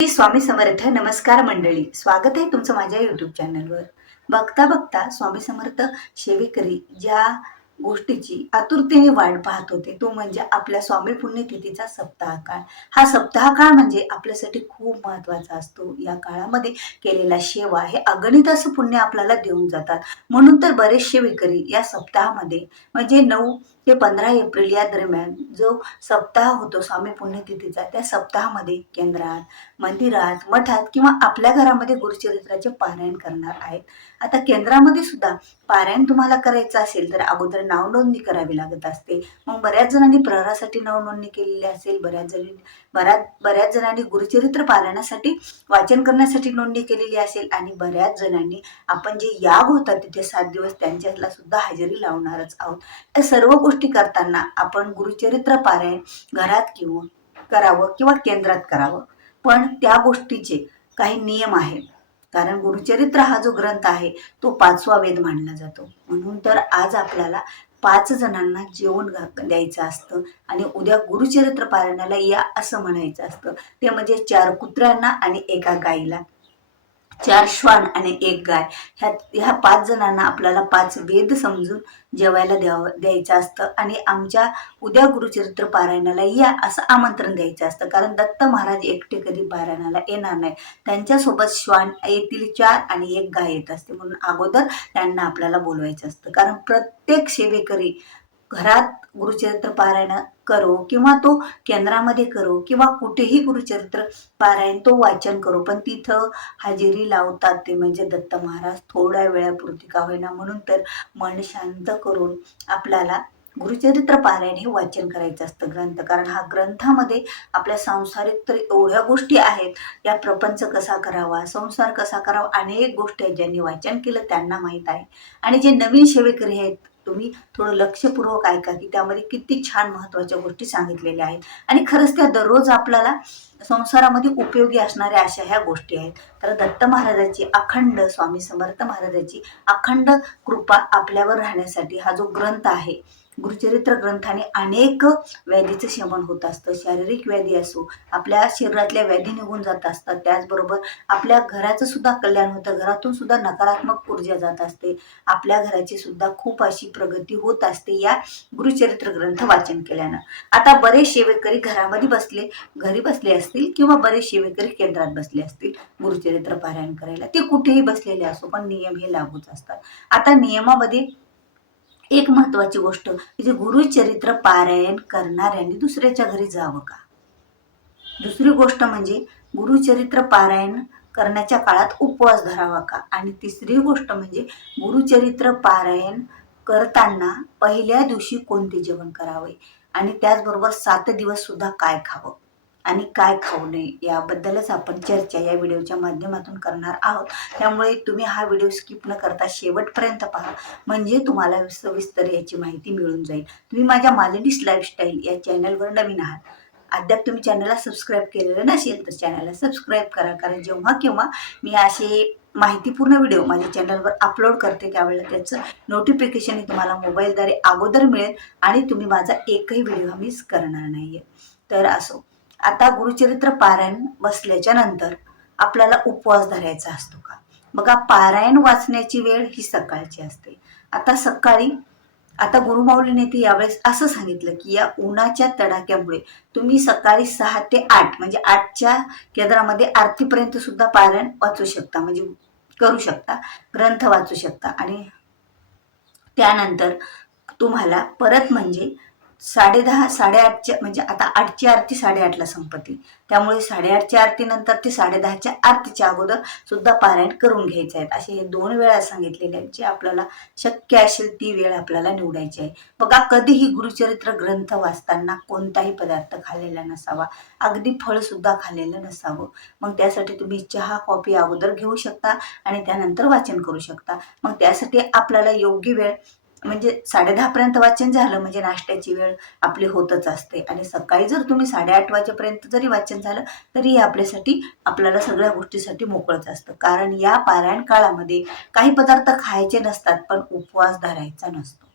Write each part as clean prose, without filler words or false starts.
स्वामी समर्थ. नमस्कार मंडळी, स्वागत आहे तुमचं माझ्या यूट्यूब चॅनलवर. बघता बघता स्वामी समर्थ सेवेकरी ज्या गोष्टीची आतुरतेने वाट पाहत होते तो म्हणजे आपल्या स्वामी पुण्यतिथीचा सप्ताह काळ. हा सप्ताह काळ म्हणजे आपल्यासाठी खूप महत्वाचा असतो. या काळामध्ये केलेला सेवा हे अगणित असं पुण्य आपल्याला देऊन जातात. म्हणून तर बरेच सेवेकरी या सप्ताहामध्ये म्हणजे 9 ते 15 एप्रिल या दरम्यान जो सप्ताह होतो स्वामी पुण्यतिथीचा, त्या सप्ताहामध्ये केंद्रात, मंदिरात, मठात किंवा आपल्या घरामध्ये गुरुचरित्राचे पारायण करणार आहेत. आता केंद्रामध्ये सुद्धा पारायण तुम्हाला करायचं असेल तर अगोदर नाव नोंदणी करावी लागत असते. मग बऱ्याच जणांनी प्रहरासाठी नाव नोंदणी केलेली असेल, बऱ्याच जणांनी गुरुचरित्र पारायणासाठी वाचन करण्यासाठी नोंदणी केलेली असेल आणि बऱ्याच जणांनी आपण जे याग होतात तिथे 7 दिवस त्यांच्यातला सुद्धा हजेरी लावणारच आहोत. या सर्व गोष्टी करताना आपण गुरुचरित्र पारायण घरात करावं किंवा केंद्रात करावं. पण त्या गोष्टीचे काही नियम आहेत. कारण गुरुचरित्र हा जो ग्रंथ आहे तो 5वा वेद मानला जातो. म्हणून तर आज आपल्याला 5 जणांना जेवण द्यायचं असतं आणि उद्या गुरुचरित्र पारायणाला या असं म्हणायचं असतं. ते म्हणजे 4 कुत्र्यांना आणि 1 गाईला, 4 श्वान आणि 1 गाय. ह्या 5 जणांना आपल्याला 5 वेद समजून जेवायला द्यायचं असतं आणि आमच्या उद्या गुरुचरित्र पारायणाला या असं आमंत्रण द्यायचं असतं. कारण दत्त महाराज एकटे कधी पारायणाला येणार नाही. त्यांच्यासोबत श्वान येतील 4 आणि 1 गाय येत असते. म्हणून अगोदर त्यांना आपल्याला बोलवायचं असतं. कारण प्रत्येक सेवेकरी घरात गुरुचरित्र पारायण करो किंवा तो केंद्रामध्ये करो किंवा कुठेही गुरुचरित्र पारायण तो वाचन करो, पण तिथं हजेरी लावतात ते म्हणजे दत्त महाराज थोड्या वेळापुरती का होईना. म्हणून तर मन शांत करून आपल्याला गुरुचरित्र पारायण हे वाचन करायचं असतं ग्रंथ. कारण हा ग्रंथामध्ये आपल्या सांसारिक तर एवढ्या गोष्टी आहेत. या प्रपंच कसा करावा, संसार कसा करावा, अनेक गोष्टी आहेत. ज्यांनी वाचन केलं त्यांना माहीत आहे. आणि जे नवीन सेवेकरी आहेत तुम्ही थोडं लक्षपूर्वक ऐका की त्यामध्ये किती छान महत्वाच्या गोष्टी सांगितलेल्या आहेत. आणि खरंच त्या दररोज आपल्याला संसारामध्ये उपयोगी असणाऱ्या अशा ह्या गोष्टी आहेत. तर दत्त महाराजाची अखंड, स्वामी समर्थ महाराजाची अखंड कृपा आपल्यावर राहण्यासाठी हा जो ग्रंथ आहे गुरुचरित्र ग्रंथाने अनेक व्याधीचं शमन होत असतं. शारीरिक व्याधी असो, आपल्या शरीरातल्या व्याधी निघून जात असतात. त्याचबरोबर आपल्या घराचं सुद्धा कल्याण होतं. घरातून सुद्धा नकारात्मक ऊर्जा जात असते. आपल्या घराची सुद्धा खूप अशी प्रगती होत असते या गुरुचरित्र ग्रंथ वाचन केल्यानं. आता बरेच सेवेकरी घरी बसले असतील किंवा बरेच सेवेकरी केंद्रात बसले असतील गुरुचरित्र पारायण करायला. ते कुठेही बसलेले असो, पण नियम हे लागूच असतात. आता नियमामध्ये एक महत्वाची गोष्ट म्हणजे गुरुचरित्र पारायण करणाऱ्यांनी दुसऱ्याच्या घरी जावं का. दुसरी गोष्ट म्हणजे गुरुचरित्र पारायण करण्याच्या काळात उपवास धरावा का. आणि तिसरी गोष्ट म्हणजे गुरुचरित्र पारायण करताना पहिल्या दिवशी कोणते जेवण करावे आणि त्याचबरोबर 7 दिवस सुद्धा काय खावं आणि काय खाऊ नये याबद्दलच आपण चर्चा या व्हिडिओच्या माध्यमातून करणार आहोत. त्यामुळे तुम्ही हा व्हिडिओ स्किप न करता शेवटपर्यंत पहा, म्हणजे तुम्हाला सविस्तर याची माहिती मिळून जाईल. तुम्ही माझ्या मालनीस लाईफस्टाईल या चॅनलवर नवीन आहात, अद्याप तुम्ही चॅनलला सबस्क्राईब केलेलं नसेल तर चॅनलला सबस्क्राईब करा. कारण जेव्हा केव्हा मी असे माहितीपूर्ण व्हिडिओ माझ्या चॅनलवर अपलोड करते त्यावेळेला त्याचं नोटिफिकेशन तुम्हाला मोबाईलद्वारे अगोदर मिळेल आणि तुम्ही माझा एकही व्हिडिओ मिस करणार नाहीये. तर असो, आता गुरुचरित्र पारायण बसल्याच्या नंतर आपल्याला उपवास धरायचा असतो का. बघा, पारायण वाचण्याची वेळ ही सकाळची असते. आता गुरुमाऊलीने ते यावेळेस असं सांगितलं की या उन्हाच्या तडाख्यामुळे तुम्ही सकाळी 6 ते 8 म्हणजे 8च्या केंद्रामध्ये आरतीपर्यंत सुद्धा पारायण वाचू शकता, म्हणजे करू शकता, ग्रंथ वाचू शकता. आणि त्यानंतर तुम्हाला परत म्हणजे 10:30 8:30च्या म्हणजे आता 8ची आरती 8:30ला संपते, त्यामुळे 8:30च्या आरतीनंतर ते 10:30च्या आरतीच्या अगोदर सुद्धा पारायण करून घ्यायचे आहेत. असे हे 2 वेळा सांगितलेले आहेत. जे आपल्याला शक्य असेल ती वेळ आपल्याला निवडायची आहे. बघा, कधीही गुरुचरित्र ग्रंथ वाचताना कोणताही पदार्थ खाल्लेला नसावा, अगदी फळ सुद्धा खाल्लेलं नसावं. मग त्यासाठी तुम्ही चहा कॉफी अगोदर घेऊ शकता आणि त्यानंतर वाचन करू शकता. मग त्यासाठी आपल्याला योग्य वेळ म्हणजे 10:30 पर्यंत वाचन झालं म्हणजे नाश्त्याची वेळ आपली होतच असते. आणि सकाळी जर तुम्ही 8:30 वाजेपर्यंत जरी वाचन झालं तरी आपल्याला सगळ्या गोष्टीसाठी मोकळच असतं. कारण या पारायण काळामध्ये काही पदार्थ खायचे नसतात पण उपवास धरायचा नसतो.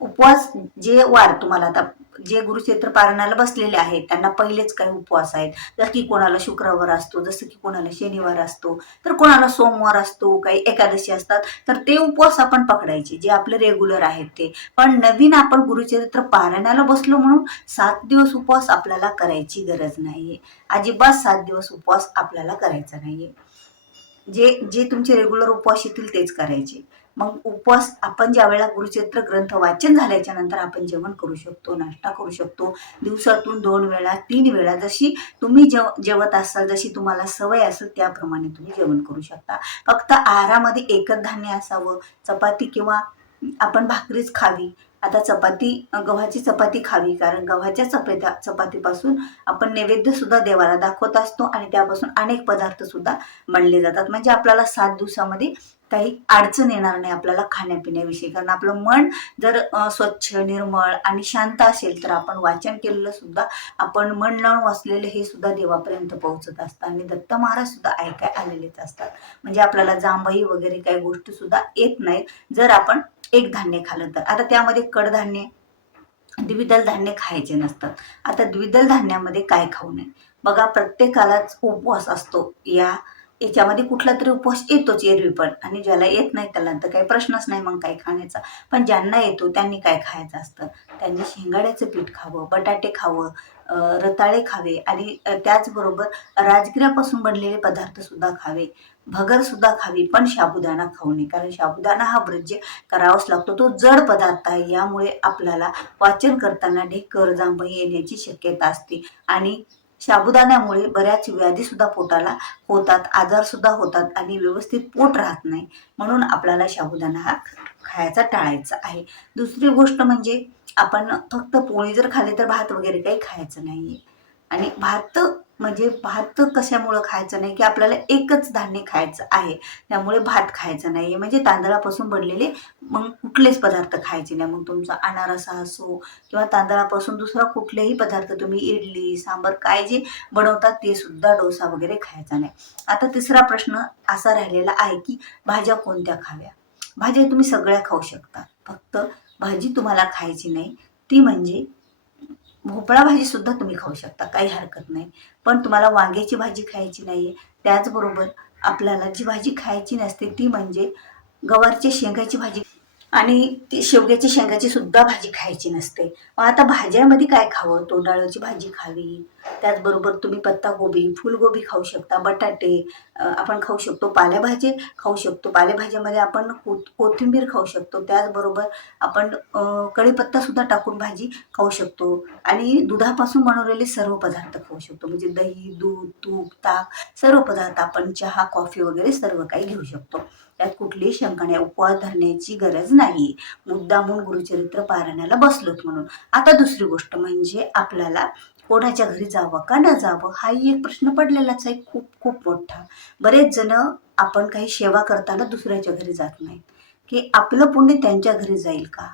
उपवास जे वार तुम्हाला आता जे गुरुचरित्र पारायणाला बसलेले आहेत त्यांना पहिलेच काही उपवास आहेत, जसं की कोणाला शुक्रवार असतो, जसं की कोणाला शनिवार असतो, तर कोणाला सोमवार असतो, काही एकादशी असतात, तर ते उपवास आपण पकडायचे जे आपले रेग्युलर आहेत ते. पण नवीन आपण गुरुचरित्र पारायणाला बसलो म्हणून 7 दिवस उपवास आपल्याला करायची गरज नाहीये. अजिबात 7 दिवस उपवास आपल्याला करायचा नाहीये. जे जे तुमचे रेग्युलर उपवास येतील तेच करायचे. मग उपवास आपण ज्या वेळेला गुरुचरित्र ग्रंथ वाचन झाल्याच्या नंतर आपण जेवण करू शकतो, नाश्ता करू शकतो. दिवसातून 2 वेळा 3 वेळा जशी तुम्ही जेवत असाल, जशी तुम्हाला सवय असेल त्याप्रमाणे तुम्ही जेवण करू शकता. फक्त आहारामध्ये एकच धान्य असावं, चपाती किंवा आपण भाकरीच खावी. आता गव्हाची चपाती खावी, कारण गव्हाच्या चपातीपासून आपण नैवेद्य सुद्धा देवाला दाखवत असतो आणि त्यापासून अनेक पदार्थ सुद्धा बनले जातात. म्हणजे आपल्याला 7 दिवसामध्ये काही अडचण येणार नाही आपल्याला खाण्यापिण्याविषयी, कारण आपलं मन जर स्वच्छ निर्मळ आणि शांत असेल तर आपण वाचन केलेलं सुद्धा, आपण मन लावून वाचलेलं हे सुद्धा देवापर्यंत पोहोचत असतं. आणि दत्त महाराज सुद्धा ऐकाय आलेलेच असतात. म्हणजे आपल्याला जांभई वगैरे काही गोष्टी सुद्धा येत नाहीत जर आपण एक धान्य खाल्लं तर. आता त्यामध्ये कडधान्य, द्विदल धान्य खायचे नसतात. आता द्विदल धान्यामध्ये काय खाऊ नये बघा, प्रत्येकालाच उपवास असतो. याच्यामध्ये कुठला तरी उपवास येतोच एरवी पण, आणि ज्याला येत नाही त्याला तर काही प्रश्नच नाही मग काही खाण्याचा. पण ज्यांना येतो त्यांनी काय खायचं असतं, त्यांनी शेंगाड्याचं पीठ खावं, बटाटे खावं, रताळे खावे, आणि त्याचबरोबर राजगिऱ्यापासून बनलेले पदार्थ सुद्धा खावे, भगर सुद्धा खावी, पण साबुदाणा खाऊ नये, कारण साबुदाणा हा वर्ज्य करावाच लागतो. तो जड पदार्थ आहे, यामुळे आपल्याला वाचन करताना ढेकर जांभई येण्याची शक्यता असते. आणि साबुदाण्यामुळे बऱ्याच व्याधी सुद्धा पोटाला होतात, आजार सुद्धा होतात आणि व्यवस्थित पोट राहत नाही. म्हणून आपल्याला साबुदाणा हा खायचा टाळायचा आहे. दुसरी गोष्ट म्हणजे आपण फक्त पोळी जर खाल्ली तर भात वगैरे काही खायचं नाहीये. आणि भात कशामुळं खायचं नाही, की आपल्याला एकच धान्य खायचं आहे, त्यामुळे भात खायचं नाहीये. म्हणजे तांदळापासून बनलेले मग कुठलेच पदार्थ खायचे नाही. मग तुमचा अनारसा असो किंवा तांदळापासून दुसरा कुठलेही पदार्थ, तुम्ही इडली सांबर काय जे बनवतात ते सुद्धा, डोसा वगैरे खायचा नाही. आता तिसरा प्रश्न असा राहिलेला आहे की भाज्या कोणत्या खाव्या. भाज्या तुम्ही सगळ्या खाऊ शकता, फक्त भाजी तुम्हाला खायची नाही ती म्हणजे भोपळा भाजी सुद्धा तुम्ही खाऊ शकता, काही हरकत नाही. पण तुम्हाला वांग्याची भाजी खायची नाहीये. त्याचबरोबर आपल्याला जी भाजी खायची नसते ती म्हणजे गवारच्या शेंगाची भाजी आणि ती शेवग्याची शेंगाची सुद्धा भाजी खायची नसते. मग आता भाज्यामध्ये काय खावं, तोंडाळ्याची भाजी खावी, त्याचबरोबर तुम्ही पत्तागोबी, फुलगोबी खाऊ शकता, बटाटे आपण खाऊ शकतो, पालेभाजी खाऊ शकतो. पालेभाज्यामध्ये आपण कोथिंबीर खाऊ शकतो, त्याचबरोबर आपण कढीपत्ता सुद्धा टाकून भाजी खाऊ शकतो. आणि दुधापासून बनवलेले सर्व पदार्थ खाऊ शकतो, म्हणजे दही, दूध, तूप, ताक, सर्व पदार्थ आपण, चहा, कॉफी वगैरे सर्व काही घेऊ शकतो. त्यात कुठलीही शंका नाही, उपवास धरण्याची गरज नाही. मुद्दामून गुरुचरित्र पारायणाला बसलोत म्हणून. आता दुसरी गोष्ट म्हणजे आपल्याला कोणाच्या घरी जावं का न जावं हाही एक प्रश्न पडलेलाच आहे, खूप खूप मोठा. बरेच जण आपण काही सेवा करताना दुसऱ्याच्या घरी जात नाही, की आपलं पुण्य त्यांच्या घरी जाईल का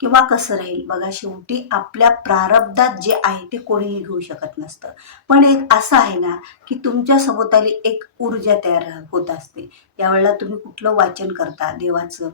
किंवा कसं राहील. बघा, शेवटी आपल्या प्रारब्धात जे आहे ते कोणीही घेऊ शकत नसतं. पण एक असं आहे ना, की तुमच्या सभोवताली एक ऊर्जा तयार होत असते. यावेळेला तुम्ही कुठलं वाचन करता देवाचं,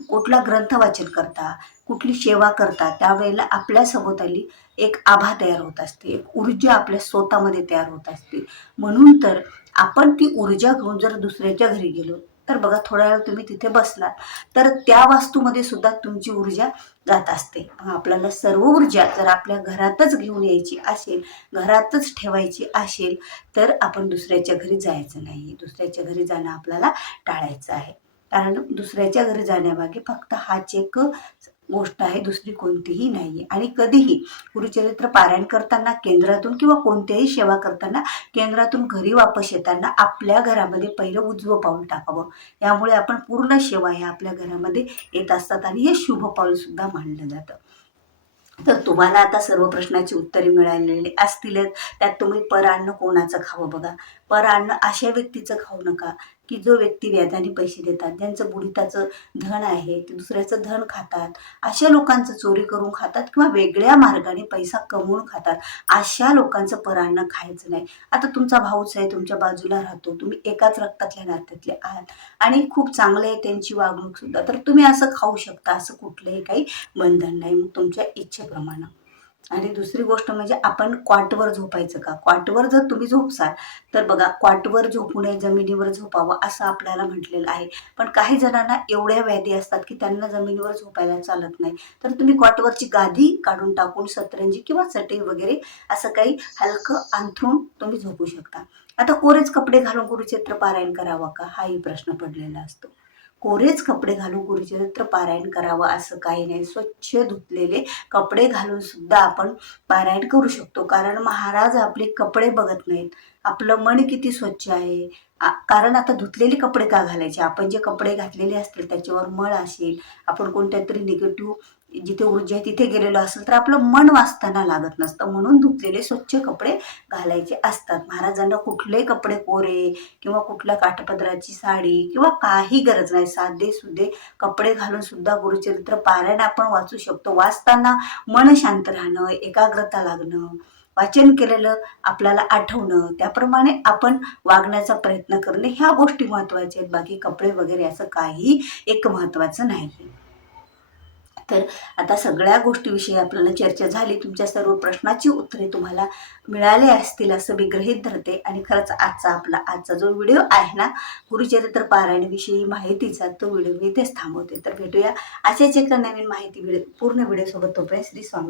कुठला ग्रंथ वाचन करता, कुठली सेवा करता, त्यावेळेला आपल्या सभोवताली एक आभा तयार होत असते, एक ऊर्जा आपल्या स्वतःमध्ये तयार होत असते. म्हणून तर आपण ती ऊर्जा घेऊन जर दुसऱ्याच्या घरी गेलो तर बघा, थोड्या वेळ तुम्ही तिथे बसलात तर त्या वास्तूमध्ये सुद्धा तुमची ऊर्जा जात असते. आपल्याला सर्व ऊर्जा जर आपल्या घरातच घेऊन यायची असेल, घरातच ठेवायची असेल, तर आपण दुसऱ्याच्या घरी जायचं नाही. दुसऱ्याच्या घरी जाणं आपल्याला टाळायचं आहे, कारण दुसऱ्याच्या घरी जाण्यामागे फक्त हाच एक गोष्ट आहे, दुसरी कोणतीही नाही. आणि कधीही गुरुचरित्र पारायण करताना केंद्रातून किंवा कोणत्याही सेवा करताना केंद्रातून घरी वापस येताना आपल्या घरामध्ये पहिलं उजवं पाऊल टाकावं. यामुळे आपण पूर्ण सेवा ह्या आपल्या घरामध्ये येत असतात आणि हे शुभ पाऊल सुद्धा मानलं जातं. तर तुम्हाला आता सर्व प्रश्नाची उत्तरे मिळालेली असतीलच. त्यात तुम्ही परान्न कोणाचं खावं बघा, परान्न अशा व्यक्तीचं खाऊ नका की जो व्यक्ती व्याजाने पैसे देतात, ज्यांचं बुडीताचं धन आहे, ते दुसऱ्याचं धन खातात, अशा लोकांचं चोरी करून खातात किंवा वेगळ्या मार्गाने पैसा कमवून खातात. अशा लोकांचं परान्न खायचं नाही. आता तुमचा भाऊच आहे, तुमच्या बाजूला राहतो, तुम्ही एकाच रक्तातल्या नात्यातले आहात आणि खूप चांगले आहे त्यांची वागणूक सुद्धा, तर तुम्ही असं खाऊ शकता, असं कुठलंही काही बंधन नाही, मग तुमच्या इच्छेप्रमाणे. आणि दुसरी गोष्ट म्हणजे आपण क्वाटवर झोपायचं का? क्वाटवर जर तुम्ही झोपसाल तर बघा, क्वाटवर झोपू नये, जमिनीवर झोपावं असं आपल्याला म्हटलेलं आहे. पण काही जणांना एवढ्या व्याधी असतात की त्यांना जमिनीवर झोपायला चालत नाही, तर तुम्ही क्वाटवरची गादी काढून टाकून सतरंजी किंवा चटई वगैरे असं काही हलकं अंथरून तुम्ही झोपू शकता. आता कोरेच कपडे घालून गुरुचरित्र पारायण करावं का? हाही प्रश्न पडलेला असतो. कोरेच कपडे घालून गुरुचरित्र पारायण करावं असं काही नाही. स्वच्छ धुतलेले कपडे घालून सुद्धा आपण पारायण करू शकतो, कारण महाराज आपले कपडे बघत नाहीत, आपलं मन किती स्वच्छ आहे. कारण आता धुतलेले कपडे का घालायचे? आपण जे कपडे घातलेले असतील त्याच्यावर मळ असेल, आपण कोणत्या तरी निगेटिव्ह जिथे ऊर्जा आहे तिथे गेलेलो असेल तर आपलं मन वाचताना लागत नसतं, म्हणून धुतलेले स्वच्छ कपडे घालायचे असतात. महाराजांना कुठले कपडे कोरे किंवा कुठल्या काठपदराची साडी किंवा काही गरज नाही, साधे सुधे कपडे घालून सुद्धा गुरुचरित्र पारायण आपण वाचू शकतो. वाचताना मन शांत राहणं, एकाग्रता लागणं, वाचन केलेलं आपल्याला आठवणं, त्याप्रमाणे आपण वागण्याचा प्रयत्न करणे, ह्या गोष्टी महत्वाच्या आहेत. बाकी कपडे वगैरे असं काही एक महत्वाचं नाही. तर आता सगळ्या गोष्टीविषयी आपल्याला चर्चा झाली. तुमच्या सर्व प्रश्नाची उत्तरे तुम्हाला मिळाली असतील असं मी गृहीत धरते. आणि खरंच आजचा जो व्हिडिओ आहे ना, गुरुचरित्र पारायणविषयी माहितीचा, तो व्हिडिओ मी इथेच थांबवते. तर भेटूया अशाच एका नवीन माहिती पूर्ण व्हिडिओ सोबत. तोपर्यंत श्री स्वामी.